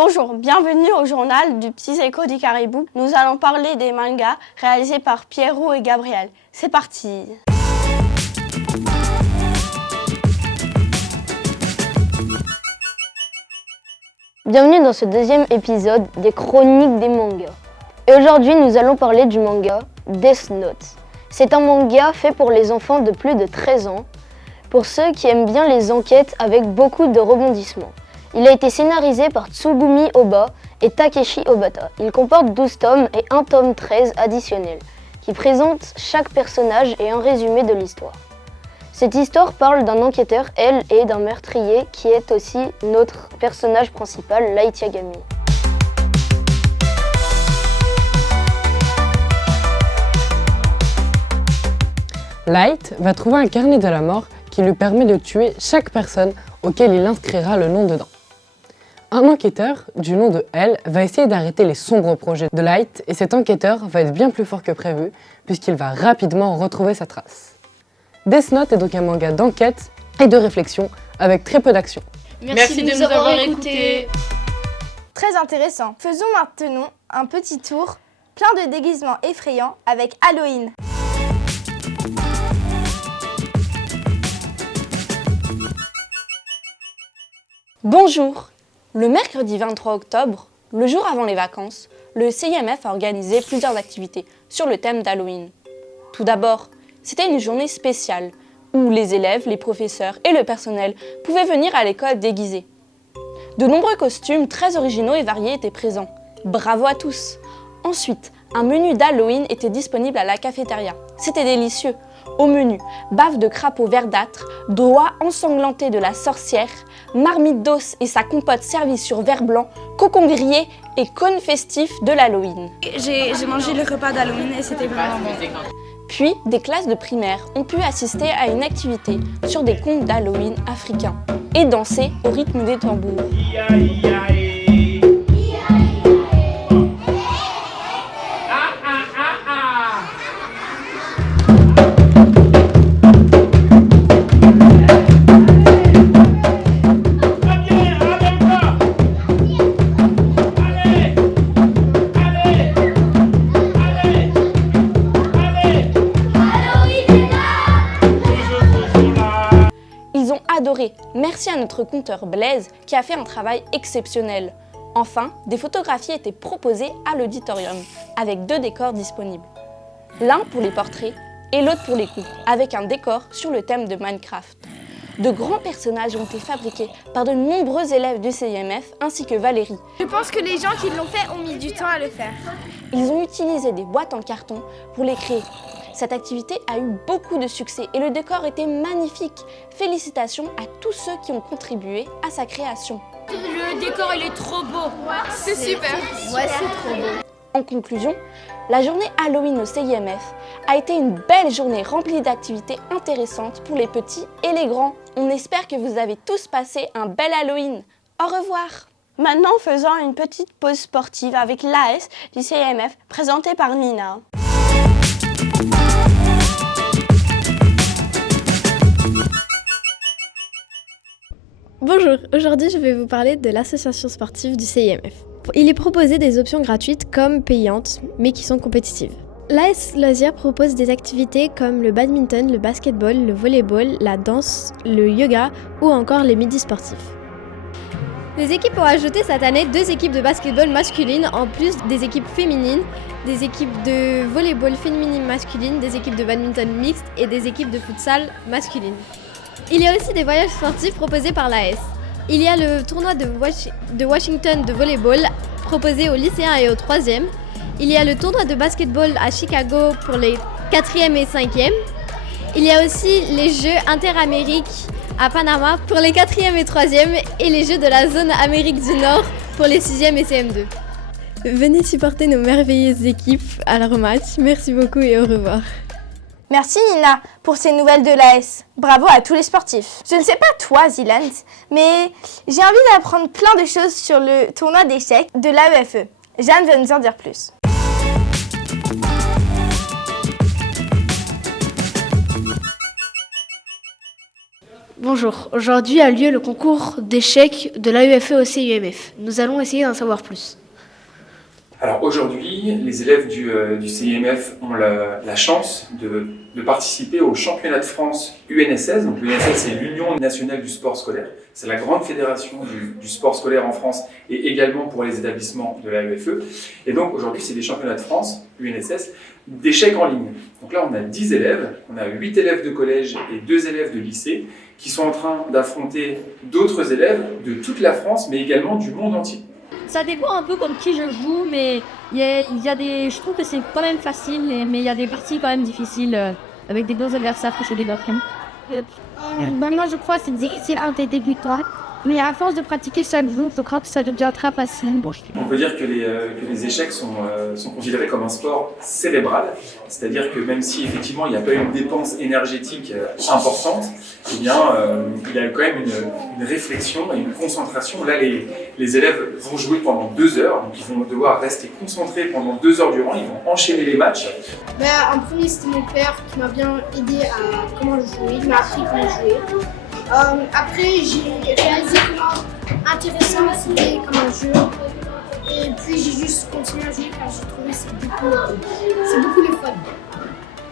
Bonjour, bienvenue au journal du Petit Écho du Caribou. Nous allons parler des mangas réalisés par Pierrot et Gabriel. C'est parti! Bienvenue dans ce deuxième épisode des chroniques des mangas. Et aujourd'hui, nous allons parler du manga Death Note. C'est un manga fait pour les enfants de plus de 13 ans, pour ceux qui aiment bien les enquêtes avec beaucoup de rebondissements. Il a été scénarisé par Tsugumi Ohba et Takeshi Obata. Il comporte 12 tomes et un tome 13 additionnel, qui présente chaque personnage et un résumé de l'histoire. Cette histoire parle d'un enquêteur, elle, et d'un meurtrier qui est aussi notre personnage principal, Light Yagami. Light va trouver un carnet de la mort qui lui permet de tuer chaque personne auquel il inscrira le nom dedans. Un enquêteur, du nom de L, va essayer d'arrêter les sombres projets de Light et cet enquêteur va être bien plus fort que prévu puisqu'il va rapidement retrouver sa trace. Death Note est donc un manga d'enquête et de réflexion avec très peu d'action. Merci de nous avoir écoutés. Très intéressant. Faisons maintenant un petit tour plein de déguisements effrayants avec Halloween. Bonjour! Le mercredi 23 octobre, le jour avant les vacances, le CIMF a organisé plusieurs activités sur le thème d'Halloween. Tout d'abord, c'était une journée spéciale où les élèves, les professeurs et le personnel pouvaient venir à l'école déguisés. De nombreux costumes très originaux et variés étaient présents. Bravo à tous! Ensuite, un menu d'Halloween était disponible à la cafétéria. C'était délicieux. Au menu, bave de crapaud verdâtre, doigts ensanglantés de la sorcière, marmite d'os et sa compote servie sur verre blanc, cocon grillé et cône festif de l'Halloween. J'ai mangé le repas d'Halloween et c'était vraiment bon. Puis, des classes de primaire ont pu assister à une activité sur des contes d'Halloween africains et danser au rythme des tambours. Adoré. Merci à notre conteur Blaise qui a fait un travail exceptionnel. Enfin, des photographies étaient proposées à l'auditorium avec 2 décors disponibles. L'un pour les portraits et l'autre pour les couples, avec un décor sur le thème de Minecraft. De grands personnages ont été fabriqués par de nombreux élèves du CIMF ainsi que Valérie. Je pense que les gens qui l'ont fait ont mis du temps à le faire. Ils ont utilisé des boîtes en carton pour les créer. Cette activité a eu beaucoup de succès et le décor était magnifique. Félicitations à tous ceux qui ont contribué à sa création. Le décor, il est trop beau. C'est super. Ouais, c'est trop beau. En conclusion, la journée Halloween au CIMF a été une belle journée remplie d'activités intéressantes pour les petits et les grands. On espère que vous avez tous passé un bel Halloween. Au revoir. Maintenant, faisons une petite pause sportive avec l'AS du CIMF présentée par Nina. Bonjour, aujourd'hui je vais vous parler de l'association sportive du CIMF. Il est proposé des options gratuites comme payantes, mais qui sont compétitives. L'AS Loisirs propose des activités comme le badminton, le basketball, le volleyball, la danse, le yoga ou encore les midis sportifs. Les équipes ont ajouté cette année 2 équipes de basketball masculine en plus des équipes féminines, des équipes de volleyball féminine masculine, des équipes de badminton mixte et des équipes de futsal masculine. Il y a aussi des voyages sportifs proposés par l'AS. Il y a le tournoi de Washington de volleyball proposé aux lycéens et aux 3e. Il y a le tournoi de basketball à Chicago pour les 4e et 5e. Il y a aussi les Jeux Interamériques à Panama pour les 4e et 3e et les Jeux de la zone Amérique du Nord pour les 6e et CM2. Venez supporter nos merveilleuses équipes à leur match. Merci beaucoup et au revoir. Merci Nina pour ces nouvelles de l'AS. Bravo à tous les sportifs. Je ne sais pas toi Ziland, mais j'ai envie d'apprendre plein de choses sur le tournoi d'échecs de l'AEFE. Jeanne va nous en dire plus. Bonjour, aujourd'hui a lieu le concours d'échecs de l'AEFE au CIMF. Nous allons essayer d'en savoir plus. Alors aujourd'hui, les élèves du CIMF ont la chance de participer au championnat de France UNSS. Donc l'UNSS, c'est l'Union nationale du sport scolaire. C'est la grande fédération du sport scolaire en France et également pour les établissements de l'AEFE. Et donc aujourd'hui, c'est des championnats de France, UNSS, d'échecs en ligne. Donc là, on a 10 élèves, on a 8 élèves de collège et 2 élèves de lycée qui sont en train d'affronter d'autres élèves de toute la France, mais également du monde entier. Ça dépend un peu contre qui je joue, mais il y a des, je trouve que c'est quand même facile, mais il y a des parties quand même difficiles avec des bons adversaires que je développe. Moi, je crois que c'est difficile en des débutants, mais à force de pratiquer chaque jour, je crois que ça devient très facile. On peut dire que les échecs sont considérés comme un sport cérébral, c'est-à-dire que même si effectivement il n'y a pas une dépense énergétique importante, eh bien, il y a quand même une réflexion et une concentration. Là, les élèves vont jouer pendant 2 heures, donc ils vont devoir rester concentrés pendant 2 heures durant, ils vont enchaîner les matchs. En premier, c'était mon père qui m'a bien aidé à comment jouer, il m'a appris comment jouer. Après, j'ai réalisé comment intéressant c'était comme un jeu. Et puis, j'ai juste continué à jouer car j'ai trouvé que c'est beaucoup le fun.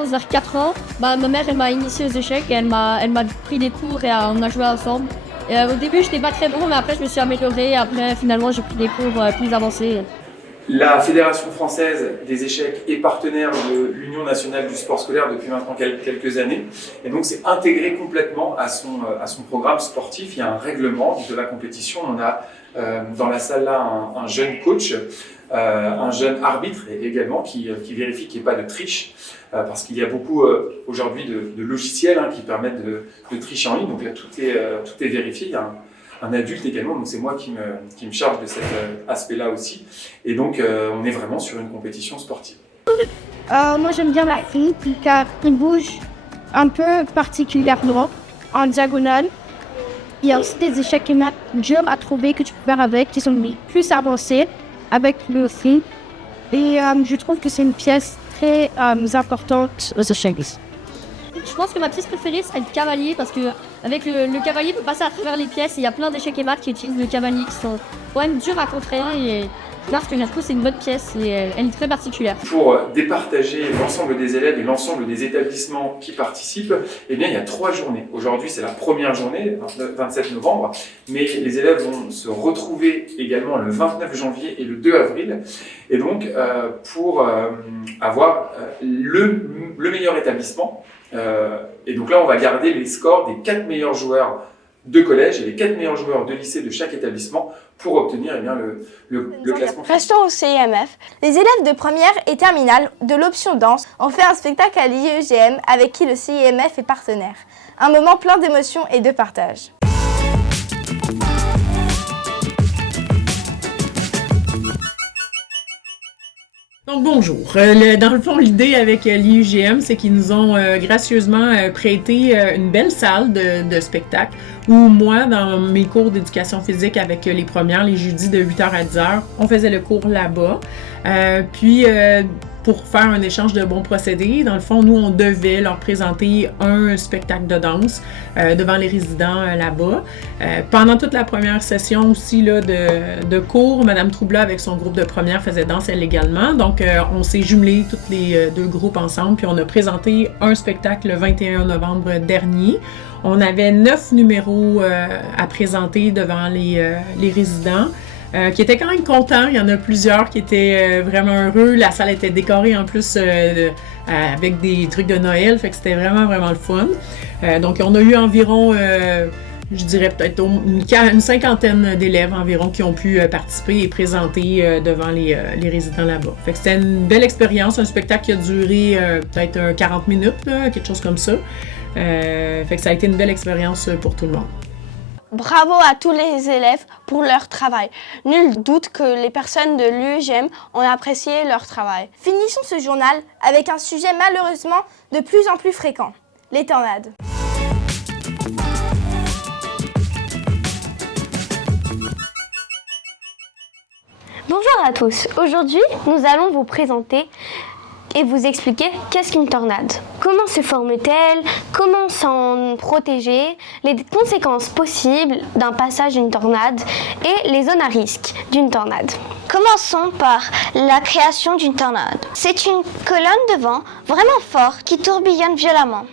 Vers 4 ans, ma mère elle m'a initié aux échecs et elle m'a pris des cours et on a joué ensemble. Et, au début, j'étais pas très bon, mais après, je me suis améliorée. Et après, finalement, j'ai pris des cours plus avancés. La Fédération française des échecs est partenaire de l'Union nationale du sport scolaire depuis maintenant quelques années. Et donc, c'est intégré complètement à son programme sportif. Il y a un règlement de la compétition. On a dans la salle là un jeune coach, un jeune arbitre également qui vérifie qu'il n'y ait pas de triche. Parce qu'il y a beaucoup aujourd'hui de logiciels qui permettent de tricher en ligne. Donc là, tout est vérifié. Il y a un adulte également, donc c'est moi qui me charge de cet aspect-là aussi. Et donc, on est vraiment sur une compétition sportive. Moi, j'aime bien la fille car il bouge un peu particulièrement en diagonale. Il y a aussi des échecs durs à trouver que tu peux faire avec, qui sont plus avancés avec le fil. Et je trouve que c'est une pièce très importante aux échecs. Je pense que ma pièce préférée serait le cavalier parce que avec le cavalier, on peut passer à travers les pièces et il y a plein d'échecs et maths qui utilisent le cavalier qui sont quand même durs à contrer et parce que je trouve que c'est une bonne pièce et elle est très particulière. Pour départager l'ensemble des élèves et l'ensemble des établissements qui participent, eh bien, il y a 3 journées. Aujourd'hui, c'est la première journée, 27 novembre, mais les élèves vont se retrouver également le 29 janvier et le 2 avril. Et donc, pour avoir le meilleur établissement, et donc là, on va garder les scores des 4 meilleurs joueurs de collège et les 4 meilleurs joueurs de lycée de chaque établissement pour obtenir eh bien, le classement. Restons au CIMF. Les élèves de première et terminale de l'option danse ont fait un spectacle à l'IEGM avec qui le CIMF est partenaire. Un moment plein d'émotions et de partage. Donc bonjour. Dans le fond, l'idée avec l'IUGM, c'est qu'ils nous ont gracieusement prêté une belle salle de spectacle où moi, dans mes cours d'éducation physique avec les premières, les jeudis de 8h à 10h, on faisait le cours là-bas. Pour faire un échange de bons procédés, dans le fond, nous, on devait leur présenter un spectacle de danse devant les résidents là-bas. Pendant toute la première session aussi là, de cours, Madame Troubla, avec son groupe de première, faisait danse elle également. Donc, on s'est jumelés tous les 2 groupes ensemble, puis on a présenté un spectacle le 21 novembre dernier. On avait 9 numéros à présenter devant les résidents. Qui étaient quand même contents. Il y en a plusieurs qui étaient vraiment heureux. La salle était décorée en plus avec des trucs de Noël, fait que c'était vraiment, vraiment le fun. Donc, on a eu environ, je dirais peut-être une cinquantaine d'élèves environ qui ont pu participer et présenter devant les résidents là-bas. Fait que c'était une belle expérience, un spectacle qui a duré peut-être 40 minutes, là, quelque chose comme ça. Fait que ça a été une belle expérience pour tout le monde. Bravo à tous les élèves pour leur travail. Nul doute que les personnes de l'UEGM ont apprécié leur travail. Finissons ce journal avec un sujet malheureusement de plus en plus fréquent, les tornades. Bonjour à tous, aujourd'hui nous allons vous présenter et vous expliquer qu'est-ce qu'une tornade. Comment se forme-t-elle? Comment s'en protéger? Les conséquences possibles d'un passage d'une tornade et les zones à risque d'une tornade. Commençons par la création d'une tornade. C'est une colonne de vent vraiment forte qui tourbillonne violemment.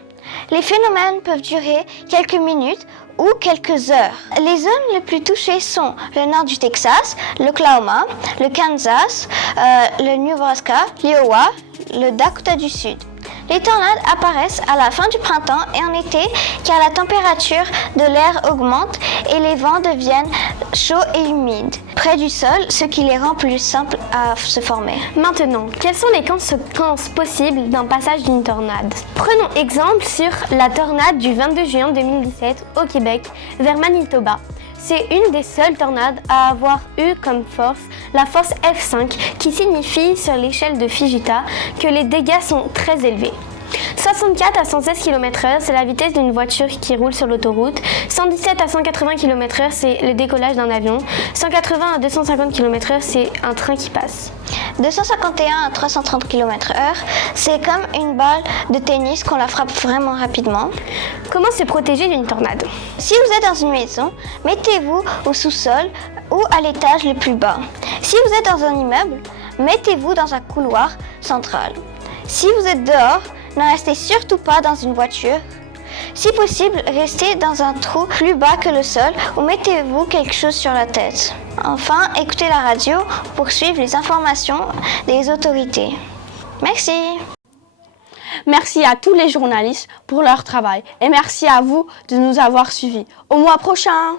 Les phénomènes peuvent durer quelques minutes ou quelques heures. Les zones les plus touchées sont le nord du Texas, l'Oklahoma, le Kansas, le Nebraska, l'Iowa, le Dakota du Sud. Les tornades apparaissent à la fin du printemps et en été car la température de l'air augmente et les vents deviennent chauds et humides près du sol, ce qui les rend plus simples à se former. Maintenant, quelles sont les conséquences possibles d'un passage d'une tornade? Prenons exemple sur la tornade du 22 juin 2017 au Québec vers Manitoba. C'est une des seules tornades à avoir eu comme force la force F5 qui signifie sur l'échelle de Fujita que les dégâts sont très élevés. 64 à 116 km/h, c'est la vitesse d'une voiture qui roule sur l'autoroute. 117 à 180 km/h, c'est le décollage d'un avion. 180 à 250 km/h, c'est un train qui passe. 251 à 330 km/h, c'est comme une balle de tennis qu'on la frappe vraiment rapidement. Comment se protéger d'une tornade? Si vous êtes dans une maison, mettez-vous au sous-sol ou à l'étage le plus bas. Si vous êtes dans un immeuble, mettez-vous dans un couloir central. Si vous êtes dehors, ne restez surtout pas dans une voiture. Si possible, restez dans un trou plus bas que le sol ou mettez-vous quelque chose sur la tête. Enfin, écoutez la radio pour suivre les informations des autorités. Merci. Merci à tous les journalistes pour leur travail et merci à vous de nous avoir suivis. Au mois prochain!